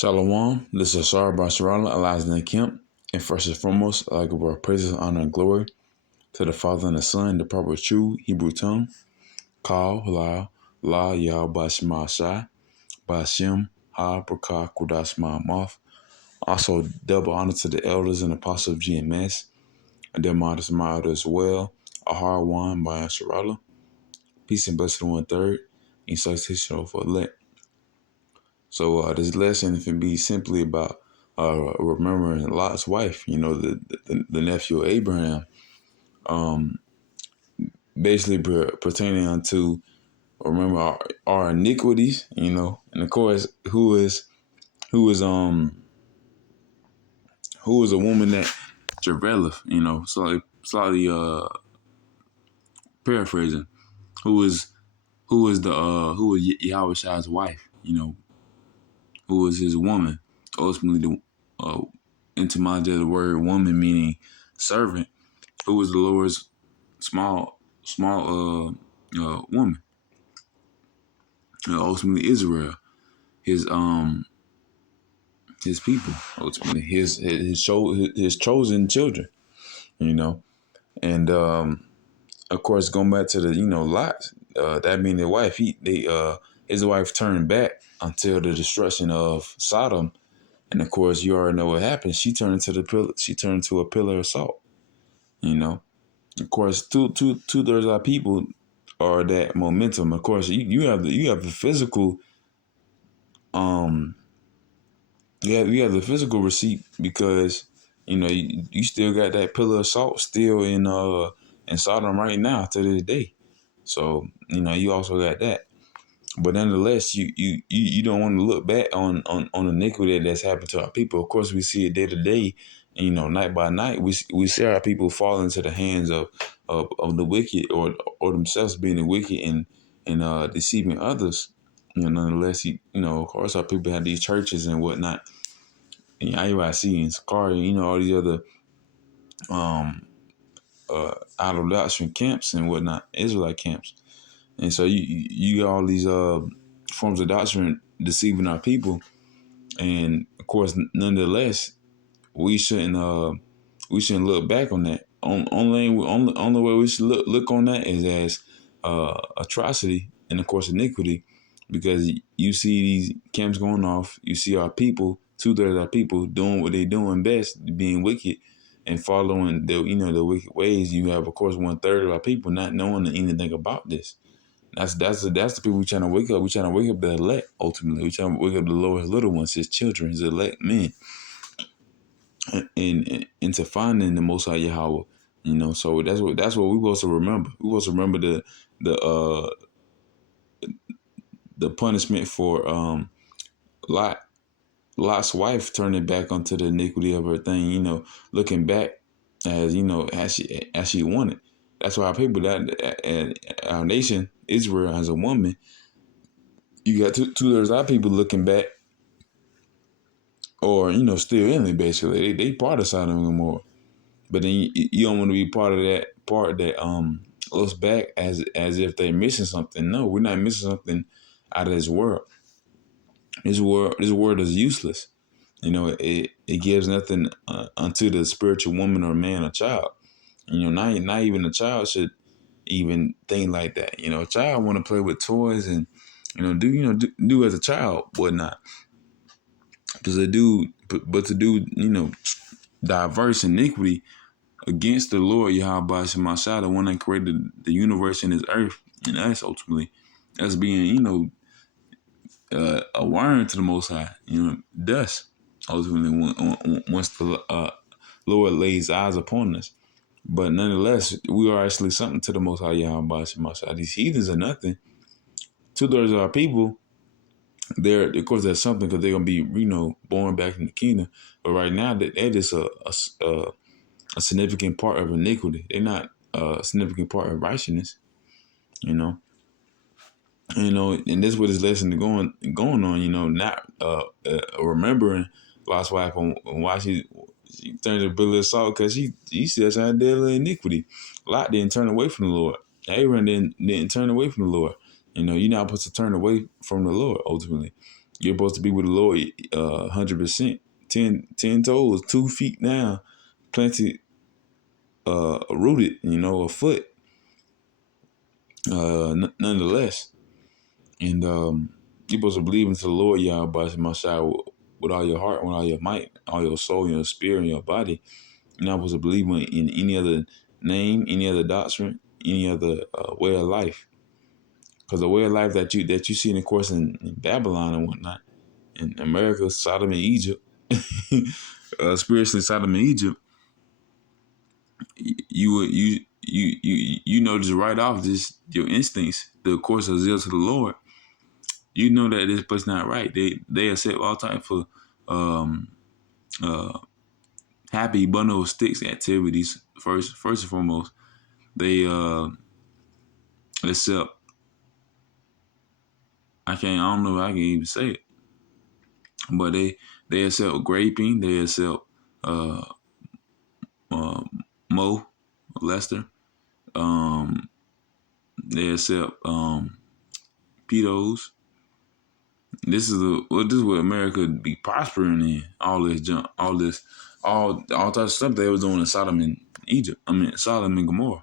Shalom, this is Asar Basharala, Elijah Kemp, and first and foremost, I'd like to give our praises, honor, and glory to the Father and the Son, the proper true Hebrew tongue, Kal, La, Yah, Bashma, Shai, Bashim, Ha, Brakah, Kudash, Ma'amoth. Also, double honor to the elders and apostles of GMS, and their modest mild as well, Ahar One, by Sharala, peace and blessing one third, in citation for elect. So this lesson can be simply about remembering Lot's wife, the nephew of Abraham, basically pertaining unto remember our iniquities, and of course who is who is a woman that travaileth, slightly paraphrasing, who is who is Yahweh Shai's wife, who is his woman, ultimately the etymology of the word woman meaning servant, who was the Lord's small woman, ultimately Israel, his people, ultimately his chosen children, and of course going back to the Lot, that being their wife, his wife turned back until the destruction of Sodom, and of course you already know what happened. She turned into a pillar of salt, Of course, two-thirds of our people are that momentum. Of course, you have the physical you have the physical receipt because you still got that pillar of salt still in Sodom right now to this day. So you also got that. But nonetheless, you don't want to look back on iniquity that's happened to our people. Of course, we see it day to day, and night by night. We see our people fall into the hands of the wicked or themselves being the wicked and deceiving others. Nonetheless, of course, our people have these churches and whatnot, and IUIC and Sakari, all these other out of doctrine camps and whatnot, Israelite camps. And so you got all these forms of doctrine deceiving our people, and of course, nonetheless, we shouldn't look back on that. Only way we should look on that is as atrocity and of course iniquity, because you see these camps going off, you see our people, two-thirds of our people doing what they doing best, being wicked and following the wicked ways. You have of course one-third of our people not knowing anything about this. That's the people we trying to wake up. We trying to wake up the elect. Ultimately, we trying to wake up the Lord's little ones, his children, his elect men, and into finding the Most High Yahweh. So that's what we supposed to remember. We supposed to remember the punishment for Lot's wife turning back onto the iniquity of her thing. Looking back as she wanted. That's why our people, that our nation, Israel, as a woman. You got two-thirds of our people looking back, or still in it. Basically, they part of Sodom and Gomorrah, but then you don't want to be part of that looks back as if they're missing something. No, we're not missing something out of this world. This world is useless. It gives nothing unto the spiritual woman or man or child. Not even a child should even think like that. A child want to play with toys and do as a child whatnot. Because to do diverse iniquity against the Lord Yahweh Shemashah, the one that created the universe and this earth, and us ultimately, as being a worm to the Most High, dust ultimately once the Lord lays eyes upon us. But nonetheless, we are actually something to the Most High Yahweh Shemashah. These heathens are nothing. Two-thirds of our people, of course, that's something because they're gonna be, born back in the kingdom. But right now, that is a significant part of iniquity. They're not a significant part of righteousness. And this is what this lesson is going on. Not remembering Lot's wife on why she turned to pillar of salt, because she still trying to deal with iniquity. Lot didn't turn away from the Lord. Abraham didn't turn away from the Lord. You're not supposed to turn away from the Lord ultimately. You're supposed to be with the Lord 100%. 10 toes, 2 feet down, planted, rooted, a foot, nonetheless. And you're supposed to believe into the Lord Yahweh Shai with all your heart, with all your might, all your soul, your spirit, and your body. You're not supposed to believe in any other name, any other doctrine, any other way of life. Because the way of life that you see, of course, in Babylon and whatnot, in America, Sodom and Egypt, spiritually Sodom and Egypt, you know just right off just your instincts, the course of zeal to the Lord. You know that this place not right. They accept all type of um uh happy bundle of sticks activities. First and foremost, they accept. I don't know if I can even say it, but they accept graping. They accept uh uh Mo Lester. Um, they accept pedos. This is what America be prospering in. All this junk, all types of stuff they was doing in Sodom and Egypt. I mean Sodom and Gomorrah.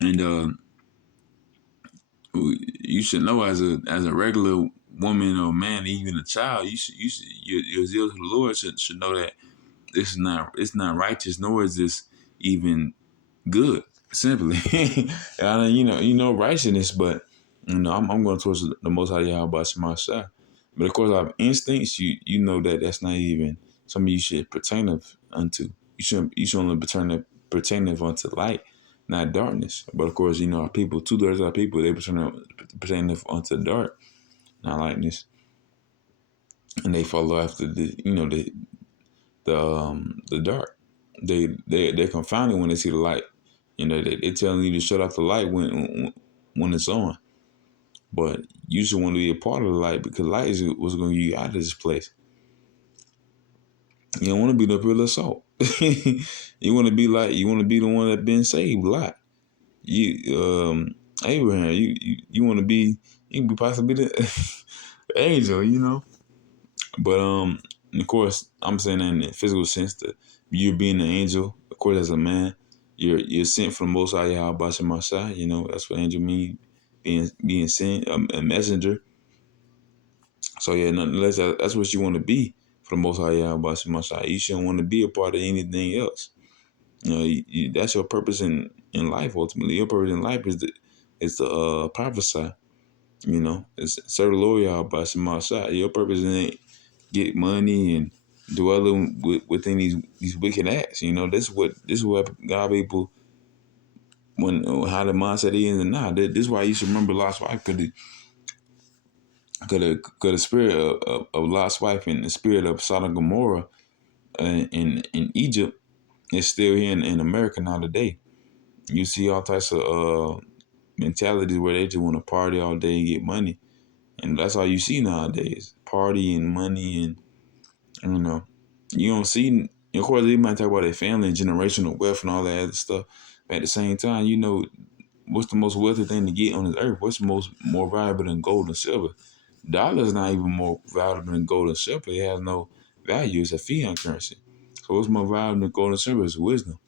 And you should know as a regular woman or man, even a child, your zeal to the Lord should know that it's not righteous, nor is this even good. Simply, righteousness, but I'm going towards the Most High Yahweh Shema Shai. But of course, our instincts, you know that that's not even something you should pertain of unto. You should only pertain of unto light, not darkness. But of course, our people, 2/3 of our people, they pertain of unto dark, not lightness, and they follow after the dark. They're confounded when they see the light. They telling you to shut off the light when it's on. But you should want to be a part of the light, because light is what's going to get you out of this place. You don't want to be the pillar of salt. You want to be the one that been saved. Lot, Abraham. You want to be. You can be possibly the angel. But of course, I'm saying that in the physical sense, that you're being an angel. Of course, as a man, you're sent from the Most High Yahweh Shema Shai. That's what angel mean, being sent, a messenger. So yeah, nonetheless, that's what you want to be for the Most High Yahweh Shema Shai. You shouldn't want to be a part of anything else. That's your purpose in life. Ultimately, your purpose in life is to prophesy. It's serve the Lord Yahweh Shema Shai. Your purpose ain't get money and dwelling within these wicked acts. This is what God people, how the mindset is and now. This is why you should remember Lot's wife, because the spirit of Lot's wife and the spirit of Sodom and Gomorrah in Egypt is still here in America now today. You see all types of mentalities where they just want to party all day and get money, and that's all you see nowadays: party and money. And you don't see. Of course, they might talk about their family and generational wealth and all that other stuff. But at the same time, what's the most wealthy thing to get on this earth? What's more valuable than gold and silver? Dollar is not even more valuable than gold and silver. It has no value. It's a fiat currency. So what's more valuable than gold and silver is wisdom.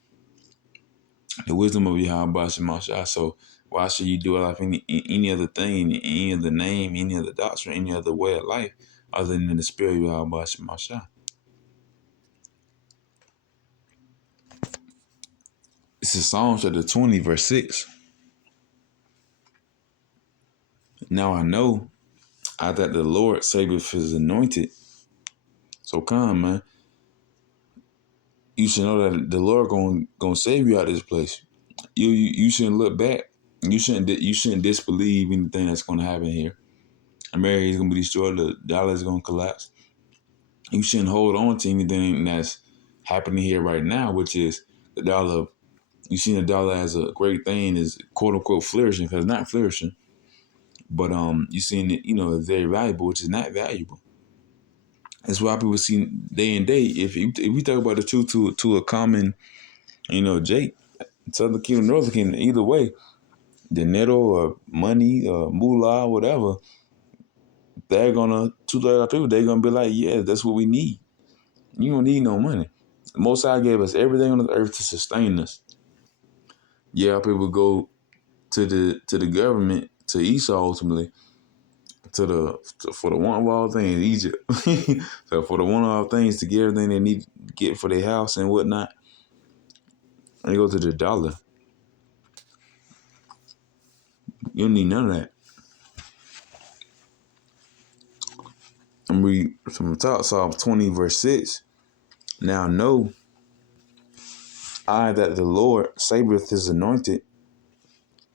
The wisdom of Yahweh Shema Shai. So why should you do it like any other thing, any other name, any other doctrine, any other way of life other than the spirit of Yahweh Shema Shai? This is Psalms chapter 20, verse 6. Now I know that the Lord saveth his anointed. So come, man. You should know that the Lord gonna save you out of this place. You shouldn't look back. You shouldn't disbelieve anything that's gonna happen here. America is gonna be destroyed. The dollar is gonna collapse. You shouldn't hold on to anything that's happening here right now, which is the dollar. You see the dollar as a great thing, is quote unquote flourishing, because it's not flourishing. But you seen it, it's very valuable, which is not valuable. That's why people see day and day. If we talk about the truth to a common, Jake, Southern Kingdom, Northern Kingdom, either way, dinero or money or moolah, whatever, they're gonna 2/3 of people, they're gonna be like, yeah, that's what we need. You don't need no money. The Most High gave us everything on the earth to sustain us. Yeah, people go to the government, to Esau ultimately, for the one of all things, Egypt. So for the one of all things to get everything they need to get for their house and whatnot, they go to the dollar. You don't need none of that. And we from the top, Psalm 20, verse 6. Now know I that the Lord saveth his anointed.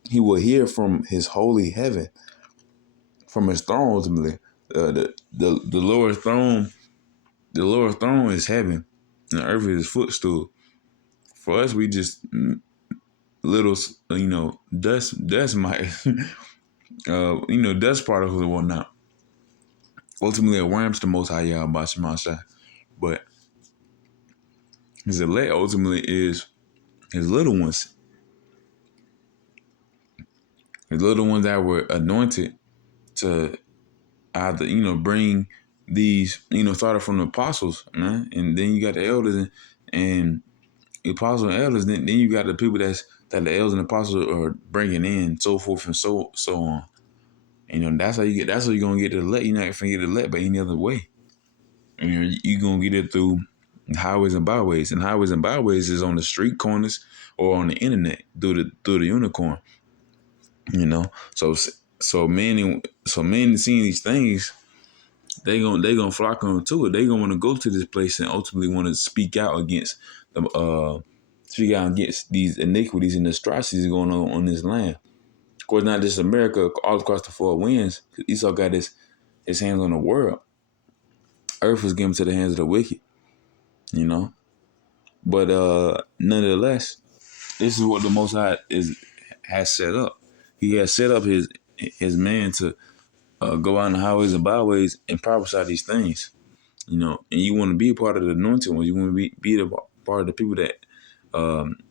He will hear from his holy heaven, from his throne ultimately. The Lord's throne is heaven, and the earth is his footstool. For us, we just little, dust might, dust particles and whatnot. Ultimately, it worms the Most High Yahweh Shemashah. But his elect ultimately is his little ones. His little ones that were anointed to either, bring these, started from the apostles, man. And then you got the elders and the apostles and elders. Then you got the people that the elders and apostles are bringing in, so forth and so on. That's how you're going to get the elect. You're not going to get the elect by any other way. You're going to get it through highways and byways. And highways and byways is on the street corners or on the internet through the unicorn. So men seeing these things, they gonna flock onto it. They gonna want to go to this place and ultimately want to speak out against these iniquities and atrocities going on this land. Of course, not just America, all across the four winds. Esau got his hands on the world. Earth was given to the hands of the wicked, But nonetheless, this is what the Most High has set up. He has set up his man to go out on the highways and byways and prophesy these things, And you want to be a part of the anointed ones. You want to be the part of the people that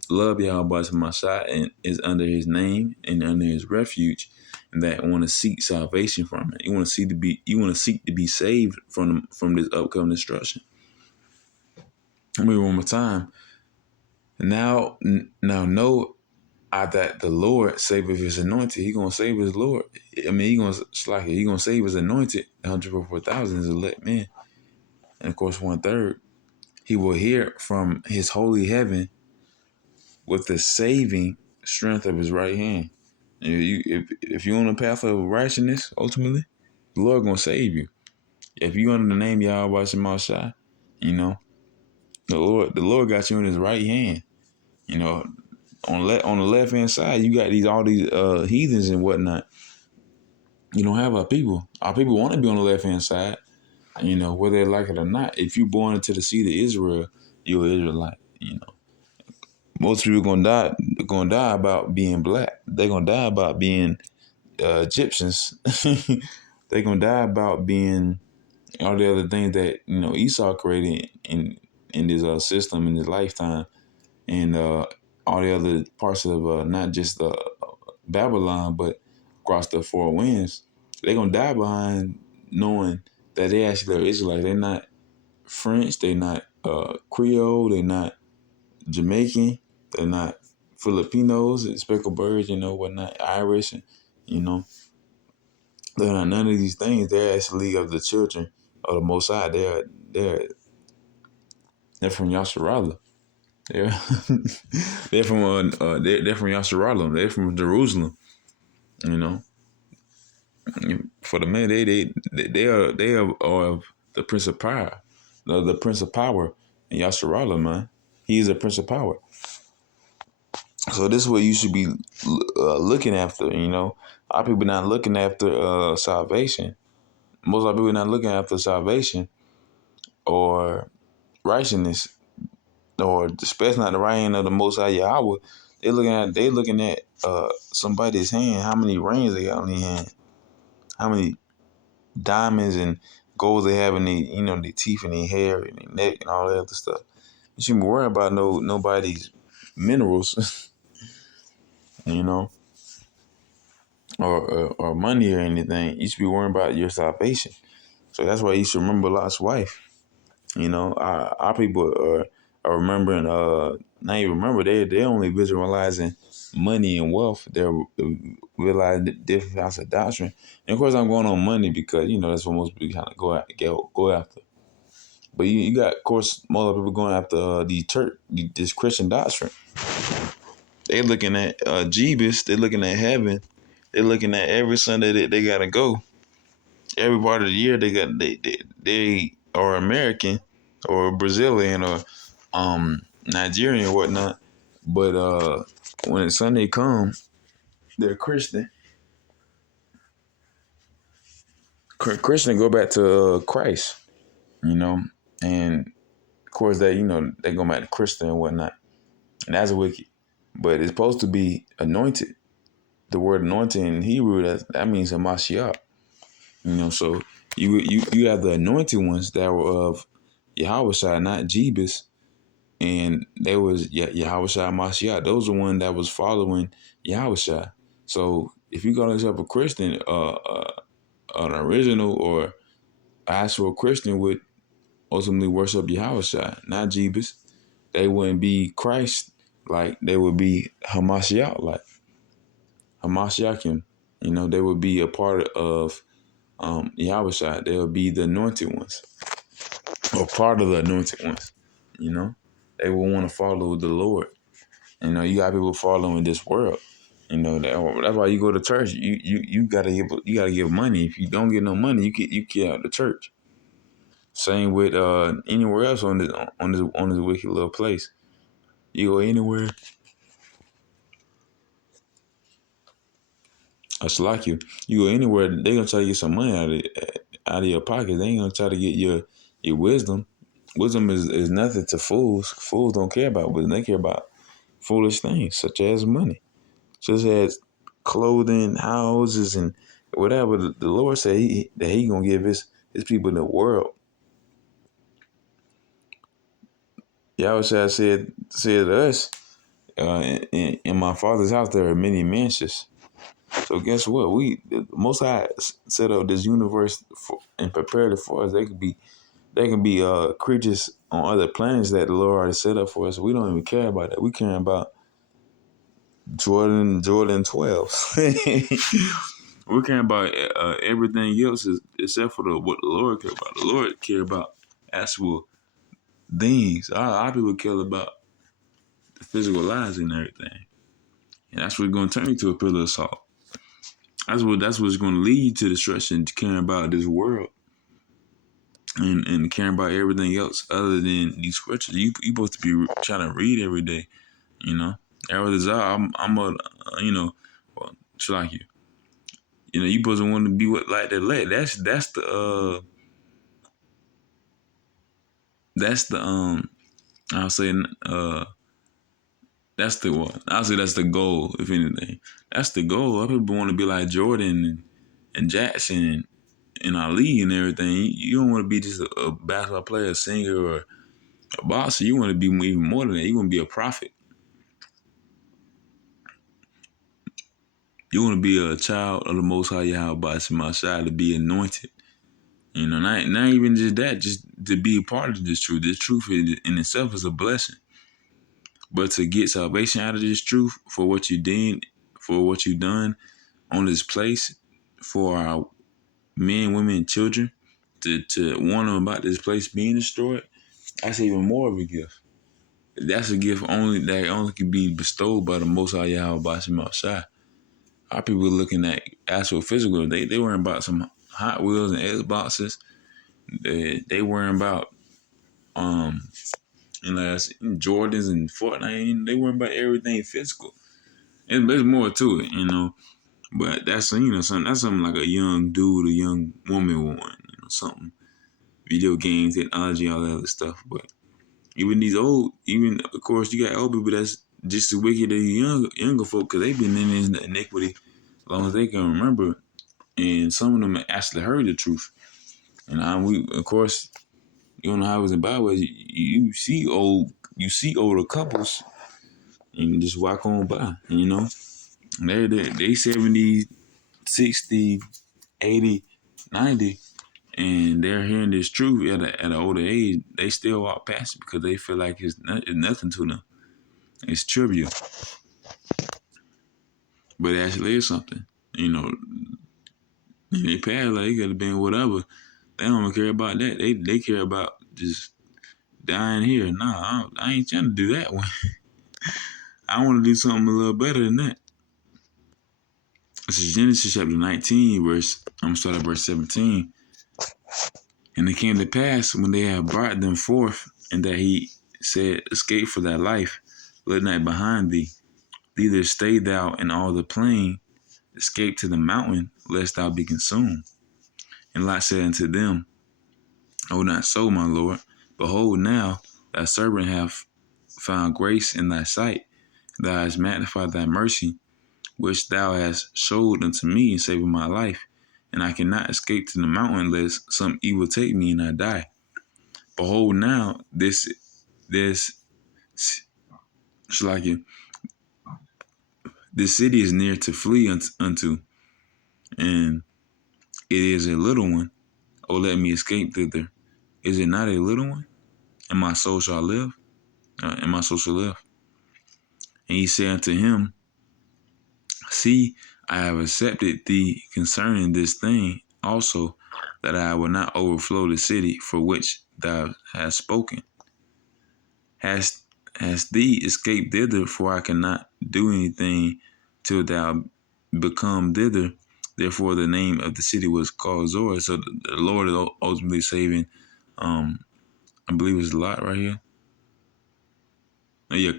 love Yahweh Shemashah and is under his name and under his refuge, and that want to seek salvation from it. You want to seek to be saved from this upcoming destruction. I mean, one more time. Now know that the Lord saveth his anointed. He gonna save his Lord. I mean, he gonna save his anointed. 144,000 is elect men, and of course 1/3. He will hear from his holy heaven with the saving strength of his right hand. If you're on the path of righteousness, ultimately, the Lord gonna save you. If you under the name Yahweh Shemashah, the Lord got you in his right hand. On the left hand side, you got all these heathens and whatnot. You don't have our people. Our people want to be on the left hand side. Whether they like it or not. If you're born into the seed of Israel, you're an Israelite. Most people gonna die about being black. They're gonna die about being Egyptians. They're gonna die about being all the other things that Esau created in this system in his lifetime, and all the other parts of not just Babylon, but across the four winds. They're gonna die behind knowing that they actually are Israelites. They're not French. They're not Creole. They're not Jamaican. They're not Filipinos, speckled birds, whatnot, Irish, and, they're not none of these things. They're actually of the children of the Most High. They're from Yasharallah. They're they're from they're from Yasharallah. They're from Jerusalem. For the men, they are of the Prince of Power, the Prince of Power, and Yasharallah, man. He is a Prince of Power. So this is what you should be looking after. A lot of people not looking after salvation. Most of our people not looking after salvation or righteousness, or especially not the right hand of the Most High Yahweh. They looking at somebody's hand. How many rings they got on their hand? How many diamonds and gold they have in their teeth and their hair and their neck and all that other stuff. You shouldn't be worried about nobody's minerals. or money or anything. You should be worrying about your salvation. So that's why you should remember Lot's wife. You know, our people are remembering. Not even remember, they only visualizing money and wealth. They're realizing the different types of doctrine. And of course, I'm going on money because that's what most people kind of go after. But you got, of course, more people going after the church, this Christian doctrine. They looking at Jeebus. They looking at heaven. They looking at every Sunday that they gotta go. Every part of the year they are American or Brazilian or Nigerian or whatnot. But when Sunday comes, they're Christian. Christian go back to Christ, and of course they go back to Christian and whatnot, and that's wicked. But it's supposed to be anointed. The word anointed in Hebrew that means a Mashiach. So you have the anointed ones that were of Yahweh, not Jebus, and they was Yahweh Mashiach. Those are one that was following Yahweh. So if you call yourself a Christian, an original or actual Christian would ultimately worship Yahweh, not Jebus. They wouldn't be Christ like, they would be Hamashiach like Hamashiachim. They would be a part of Yahweh. They would be the anointed ones or part of the anointed ones. They will want to follow the Lord. You got people following this world. That's why you go to church. You gotta give money. If you don't get no money, you get out the church. Same with anywhere else on this wicked little place. You go anywhere, it's like you go anywhere, they gonna try to get some money out of your pocket. They ain't gonna try to get your wisdom. Wisdom is nothing to fools. Fools don't care about wisdom. They care about foolish things such as money, such as clothing, houses, and whatever. The Lord said that He gonna give His people in the world. Yahweh said to us, in my Father's house there are many mansions. So guess what? The Most High set up this universe and prepared it for us. They can be creatures on other planets that the Lord already set up for us. We don't even care about that. We care about Jordan 12. We care about everything else except for what the Lord care about. The Lord care about actual things. Our people care about the physical lives and everything. And that's what's going to turn you to a pillar of salt. That's what's going to lead to destruction, caring about this world and caring about everything else other than these scriptures. You supposed to be trying to read every day, you know. I'm a, well, just like you. You supposed to want to be like that. That's the I'll say that's the what I'll say that's the goal. If anything, that's the goal. Other people want to be like Jordan and Jackson and Ali and everything. You don't want to be just a basketball player, a singer, or a boxer. You want to be even more than that. You want to be a prophet. You want to be a child of the Most High Yahweh Shai, to be anointed. Not even just that, just to be a part of this truth. This truth in itself is a blessing. But to get salvation out of this truth for what you did, for what you done on this place, for our men, women, and children, to warn them about this place being destroyed, that's even more of a gift. That's a gift that only can be bestowed by the Most High Yahweh Shai. Our people looking at actual physical. They worrying about some Hot Wheels and Xboxes. They worrying about Jordans and Fortnite. They worrying about everything physical. And there's more to it, But that's something like a young dude, a young woman want, something. Video games, technology, all that other stuff. But even of course you got old people that's just as wicked as younger folk, because they've been in this iniquity as long as they can remember. And some of them actually heard the truth. And we, of course, you don't know how it was in Bible. You see older couples, and you just walk on by. They 70s, 60, 80, 90, and they're hearing this truth at an older age, they still walk past it because they feel like it's nothing to them. It's trivial. But it actually is something. You know, in their past, like, it could have been whatever. They don't even care about that. They care about just dying here. Nah, I ain't trying to do that one. I want to do something a little better than that. This is Genesis chapter 19, I'm start at verse 17. And it came to pass when they had brought them forth, and that he said, escape for thy life, look not behind thee, neither stay thou in all the plain, escape to the mountain, lest thou be consumed. And Lot said unto them, O not so, my Lord. Behold, now thy servant hath found grace in thy sight. Thou hast magnified thy mercy, which thou hast showed unto me in saving my life. And I cannot escape to the mountain lest some evil take me and I die. Behold, now this like this city is near to flee unto, and it is a little one. Oh, let me escape thither. Is it not a little one? And my soul shall live. And my soul shall live. And he said unto him, see, I have accepted thee concerning this thing also, that I will not overflow the city for which thou hast spoken. Hast thee escaped thither, for I cannot do anything till thou become thither. Therefore, the name of the city was called Zoar. So the Lord is ultimately saving, I believe it's Lot right here. Yeah,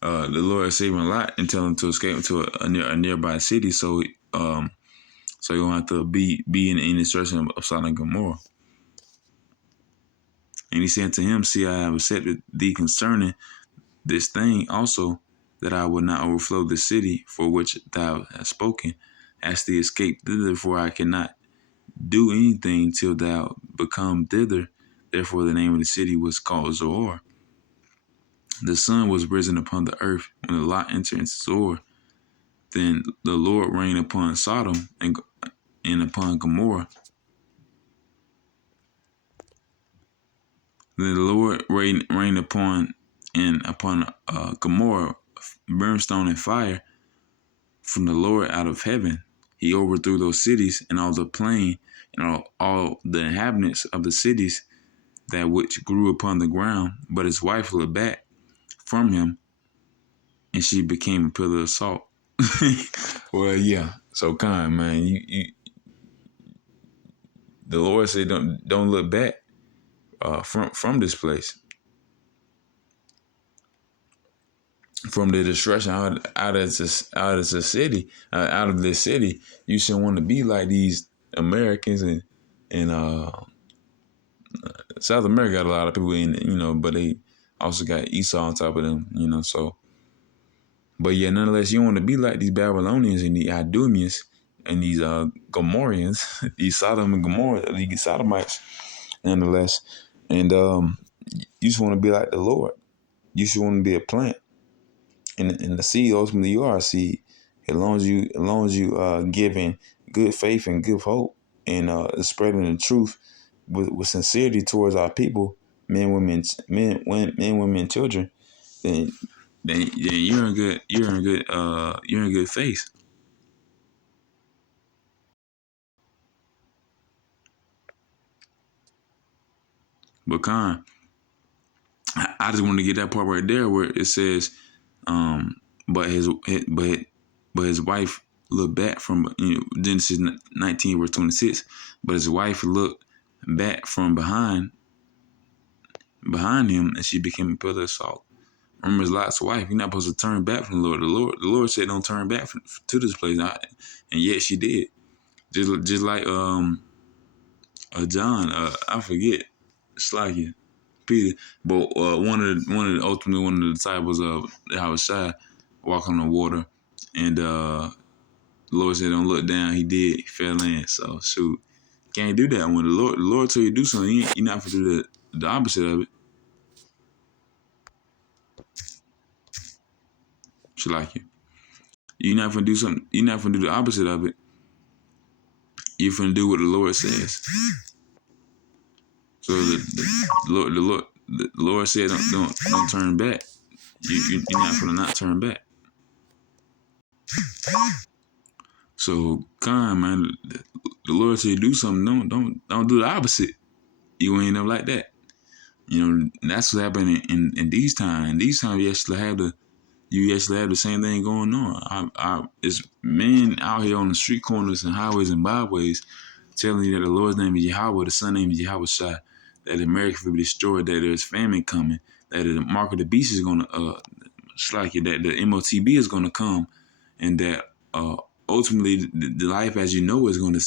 the Lord is saving Lot and telling him to escape to a nearby city. So you don't have to be in the destruction of Sodom and Gomorrah. And he said to him, see, I have accepted thee concerning this thing also, that I will not overflow the city for which thou hast spoken. Hast thee escaped thither, for I cannot do anything till thou become thither. Therefore the name of the city was called Zoar. The sun was risen upon the earth when the Lot entered into Zoar. Then the Lord rained upon Sodom and upon Gomorrah. Then the Lord rained upon Gomorrah brimstone and fire from the Lord out of heaven. He overthrew those cities and all the plain and all the inhabitants of the cities that which grew upon the ground. But his wife looked back from him, and she became a pillar of salt. Well, yeah. So kind man, the Lord said, don't look back from this place, from the destruction out of the city, out of this city. You shouldn't want to be like these Americans and South America got a lot of people in, but they also got Esau on top of them, so. But yeah, nonetheless, you don't want to be like these Babylonians and the Idumeans and these Gomorrans, these Sodom and Gomorrah, these Sodomites, nonetheless. And you just want to be like the Lord. You should want to be a plant. And the seed, ultimately you are a seed. As long as you giving good faith and good hope and spreading the truth with sincerity towards our people, men, women, children, then you're in good faith. But I just want to get that part right there where it says, but his wife looked back from Genesis 19 verse 26. But his wife looked back from behind him, and she became a pillar of salt. Remember, it's Lot's wife. You're not supposed to turn back from the Lord. The Lord said, "Don't turn back to this place," and yet she did. Just like John, I forget, it's like Peter, but ultimately one of the disciples of Yahushua walking on the water, and the Lord said, "Don't look down." He did. He fell in. So shoot, can't do that. When the Lord tell you to do something, you're not gonna do the opposite of it. She like you. You're not gonna do something. You're not gonna do the opposite of it. You're finna do what the Lord says. So the Lord said, don't turn back. You're not gonna not turn back. So, man, the Lord said do something. Don't do the opposite. You ain't up like that. You know, that's what happened in these times. In these times, you actually have the same thing going on. It's men out here on the street corners and highways and byways telling you that the Lord's name is Yahweh, the Son name is Yahweh Shai, that America will be destroyed, that there's famine coming, that the mark of the beast is gonna strike you, that the MOTB is gonna come, and that ultimately the life as you know is gonna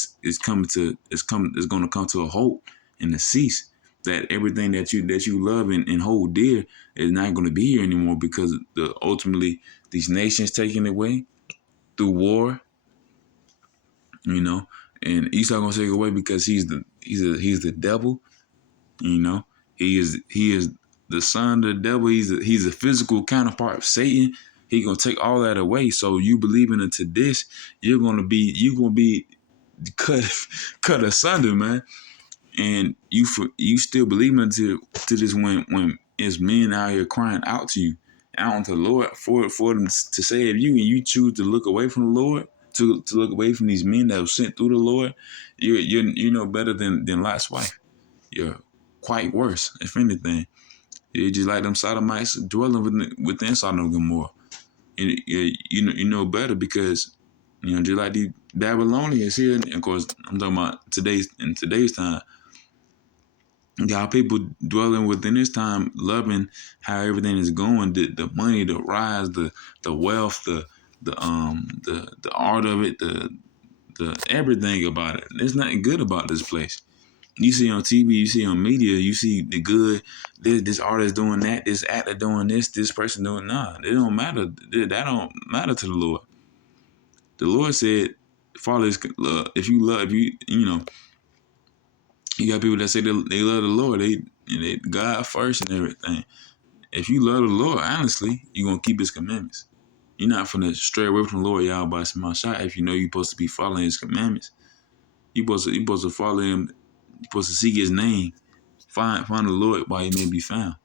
come to a halt and a cease. That everything that you love and hold dear is not going to be here anymore because ultimately these nations taken away through war, you know, and Esau gonna take away because he's the devil, you know, he is the son of the devil. He's a physical counterpart of Satan. He gonna take all that away. So you believing into this, you're gonna be cut cut asunder, man. And you still believe into to this when it's men out here crying out to you, out to the Lord for them to save you, and you choose to look away from the Lord, to look away from these men that were sent through the Lord. You're no better than Lot's wife. You're quite worse, if anything. You're just like them sodomites dwelling within Sodom and Gomorrah. You know better because just like the Babylonians here, and of course I'm talking about in today's time. Got people dwelling within this time, loving how everything is going, the money, the rise, the wealth, the art of it, the everything about it. There's nothing good about this place. You see on TV, you see on media, you see the good. This artist doing that, this actor doing this person doing nah. It don't matter. That don't matter to the Lord. The Lord said, "Father, if you got people that say they love the Lord, they God first and everything. If you love the Lord, honestly, you're gonna keep His commandments. You're not gonna stray away from the Lord, y'all, by some shot. If you know you're supposed to be following His commandments, you're supposed to follow Him. You're supposed to seek His name, find the Lord while He may be found.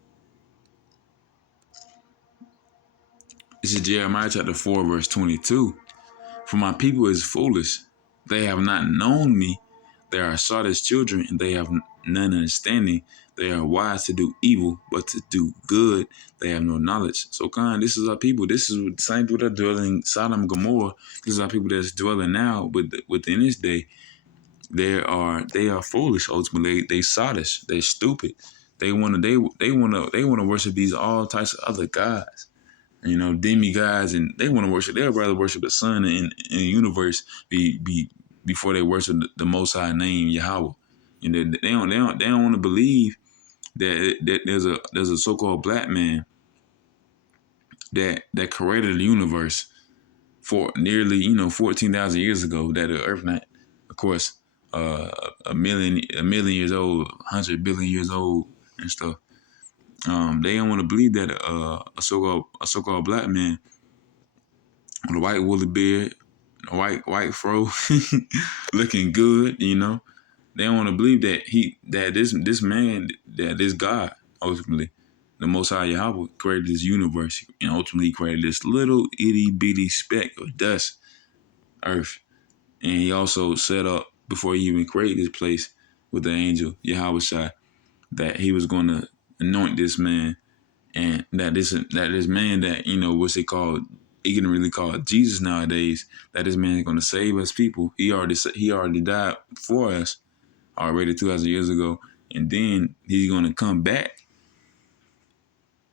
This is Jeremiah chapter 4, verse 22. For my people is foolish; they have not known me. They are sought as children, and they have none understanding. They are wise to do evil, but to do good they have no knowledge. So, this is our people. This is the same people that dwell in Sodom and Gomorrah. This is our people that's dwelling now. But within this day, they are foolish. Ultimately, they sottish. They stupid. They wanna worship these all types of other gods. Demigods, and they want to worship. They'd rather worship the sun in the universe before they worship the Most High name Yahweh. And they don't want to believe that there's a so-called black man that created the universe for nearly 14,000 years ago. That the Earth not, of course, a million years old, 100 billion years old, and stuff. They don't want to believe that a so-called black man with a white woolly beard, a white fro, looking good. They don't want to believe that this God ultimately, the Most High Yahweh, created this universe and ultimately created this little itty bitty speck of dust, Earth, and He also set up before He even created this place with the angel Yahweh Shai that He was going to anoint this man. And that this man that what's it called, ignorantly called Jesus nowadays, that this man is going to save us people. He already died for us already 2,000 years ago, and then He's going to come back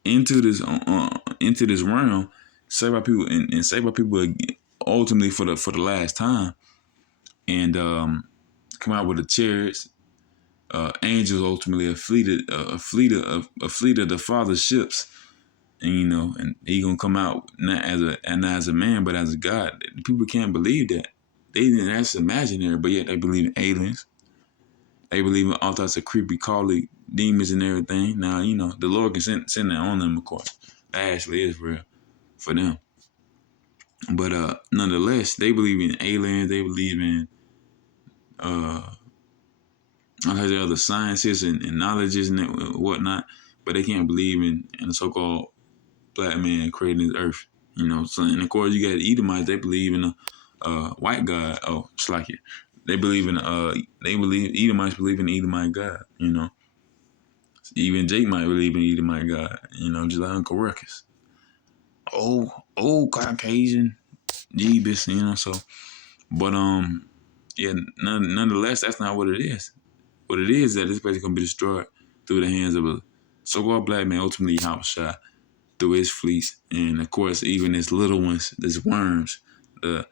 into this realm, save our people and save our people again, ultimately for the last time, and come out with the chariots, angels, ultimately a fleet of the Father's ships. And He gonna come out not as a man, but as a God. People can't believe that. That's imaginary, but yet they believe in aliens. They believe in all types of creepy, crawly demons and everything. Now, the Lord can send that on them, of course. That actually is real for them. But nonetheless, they believe in aliens. They believe in uh, all the other sciences and knowledges and whatnot, but they can't believe in the so-called black man creating this earth. You know, so and of course you got Edomites. They believe in a white God. Oh, it's like it. They believe Edomites believe in the Edomite God. You know, even Jake might believe in the Edomite God. You know, just like Uncle Ruckus. Old Caucasian Jeebus. You know, so but yeah. Nonetheless, that's not what it is. What it is that this place is gonna be destroyed through the hands of a so-called black man, ultimately Yahushua, through his fleece, and of course, even his little ones, his worms, the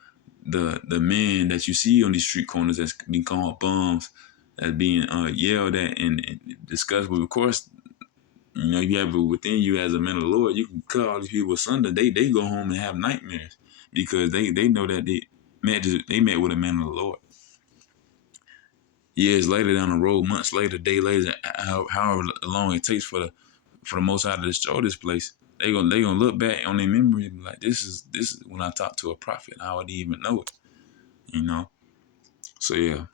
the men that you see on these street corners that's being called bums, that's being yelled at and discussed with. Of course, you know you have it within you as a man of the Lord. You can cut all these people asunder. They go home and have nightmares because they know that they met with a man of the Lord. Years later down the road, months later, day later, however long it takes for the Most High to destroy this place, they gonna look back on their memory and be like, this is when I talked to a prophet. I wouldn't even know it, you know. So yeah,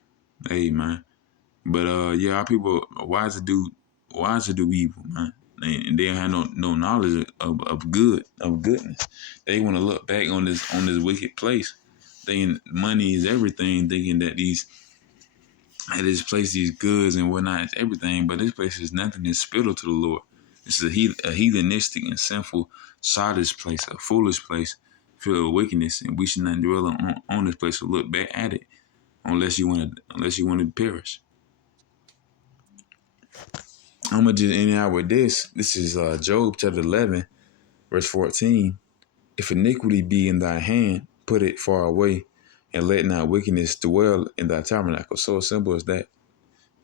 hey man, but yeah, our people are wise to do evil, man. They don't have no knowledge of goodness. They want to look back on this wicked place, thinking money is everything, thinking that this place, these goods and whatnot, is everything, but this place is nothing. It's spittle to the Lord. This is a heathenistic and sinful, sottish place, a foolish place filled with wickedness, and we should not dwell on this place or look back at it unless you want to perish. I'm gonna just end out with this. This is Job chapter 11, verse 14. If iniquity be in thy hand, put it far away, and let not wickedness dwell in thy tabernacle. So simple as that.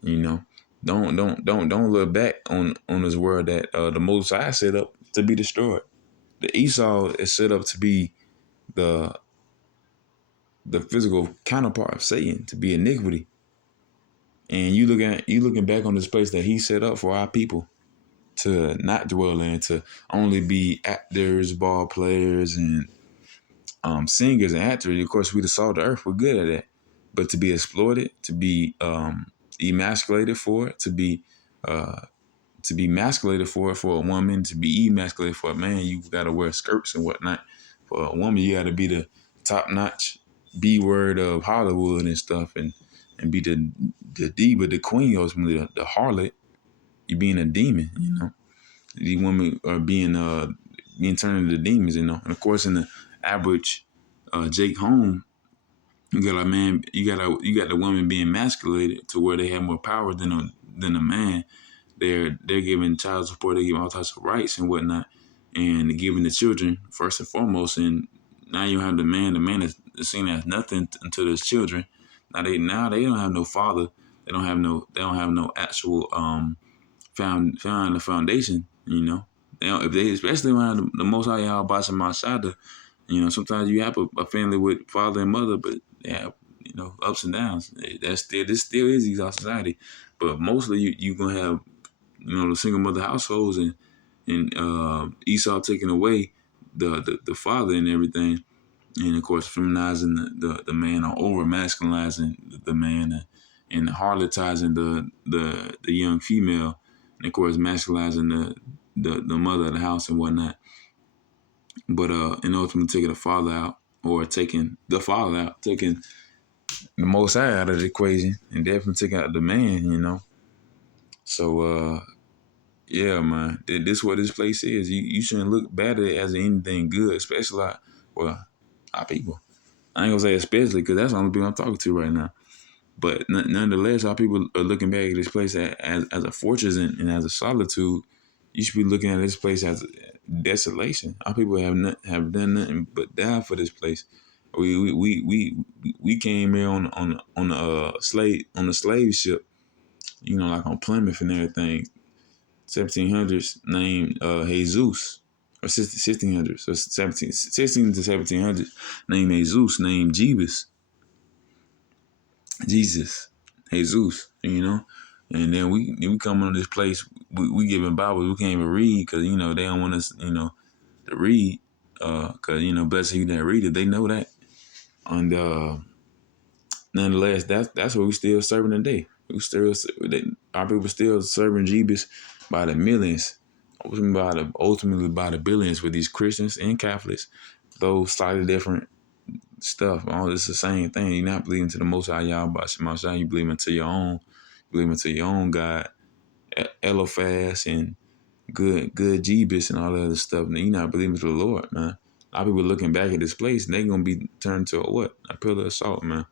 You know, don't look back on this world that the Most High set up to be destroyed. The Esau is set up to be the physical counterpart of Satan, to be iniquity. And you looking back on this place that he set up for our people to not dwell in, to only be actors, ball players, and singers and actors. Of course, we the salt of the earth. We're good at that. But to be exploited, to be emasculated for it, to be masculated for a woman, to be emasculated for a man, you got to wear skirts and whatnot. For a woman, you got to be the top notch B word of Hollywood and stuff, and be the diva, the queen, ultimately the harlot. You being a demon, you know. These women are being turned into demons, you know. And of course, in the average Jake home, you got the woman being emasculated to where they have more power than a man. They're giving child support, they're giving all types of rights and whatnot, and giving the children first and foremost. And now you have the man. The man is seen as nothing unto his children. Now they don't have no father. They don't have no actual found the foundation. You know, if they especially around the Most High Yahweh Mashada. You know, sometimes you have a family with father and mother, but they have ups and downs. This still is Esau society, but mostly you gonna have the single mother households and Esau taking away the father and everything, and of course feminizing the man or over masculinizing the man and harlotizing the young female, and of course masculinizing the mother of the house and whatnot. But and ultimately taking the father out, or taking the father out, taking the Most High out of the equation, and definitely taking out the man, you know. So yeah, man, this what this place is. You shouldn't look bad at it as anything good, especially our people. I ain't gonna say especially because that's the only people I'm talking to right now. But nonetheless, our people are looking back at this place as a fortress and as a solitude. You should be looking at this place as desolation. Our people have done nothing but die for this place. We came here on the slave ship, like on Plymouth and everything. 1700s named Jesus, or 1600s, so 16 to 1700s named Jesus, named Jesus, and then we come on this place, we giving Bibles, we can't even read because they don't want us to read, because blessed he that read it, they know that, and nonetheless, that's what we still serving today. Our people still serving Jeebus by the millions, ultimately by the billions with these Christians and Catholics, those slightly different stuff. All it's the same thing. You're not believing to the Most High Yahweh Shemashah. You believe into your own, God, Eliphaz and good Jeebus and all that other stuff. And you're not believing to the Lord, man. A lot of people looking back at this place, and they're gonna be turned to a pillar of salt, man.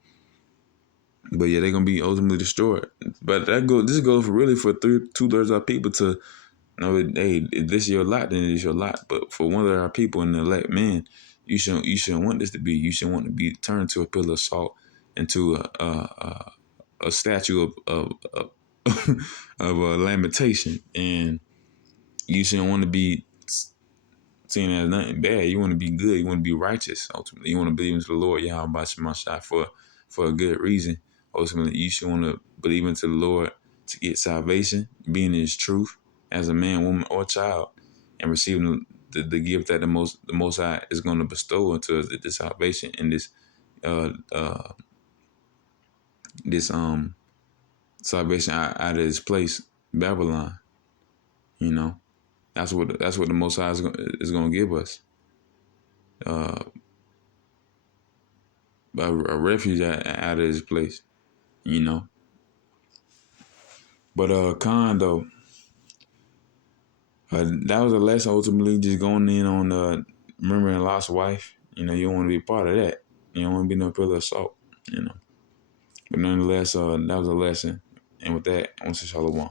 But yeah, they're gonna be ultimately destroyed. But this goes for really for 2/3 of our people to know that, hey, if this is your lot, then it is your lot. But for one of our people in the elect, man, you shouldn't want this to be. You shouldn't want to be turned to a pillar of salt and to a statue of of a lamentation, and you shouldn't want to be seen as nothing bad. You want to be good. You want to be righteous. Ultimately, you want to believe into the Lord Yahweh Shemashah for a good reason. Ultimately, you should want to believe into the Lord to get salvation, being in His truth as a man, woman, or child, and receiving the gift that the Most High is going to bestow into us, the salvation in this salvation out of this place, Babylon. You know, that's what the Most High is going to give us. A refuge out of this place, you know. But Khan though, that was a lesson ultimately, just going in on remembering Lot's wife. You know, you don't want to be part of that. You don't want to be no pillar of salt, you know. But nonetheless, that was a lesson. And with that, I want to say shalom.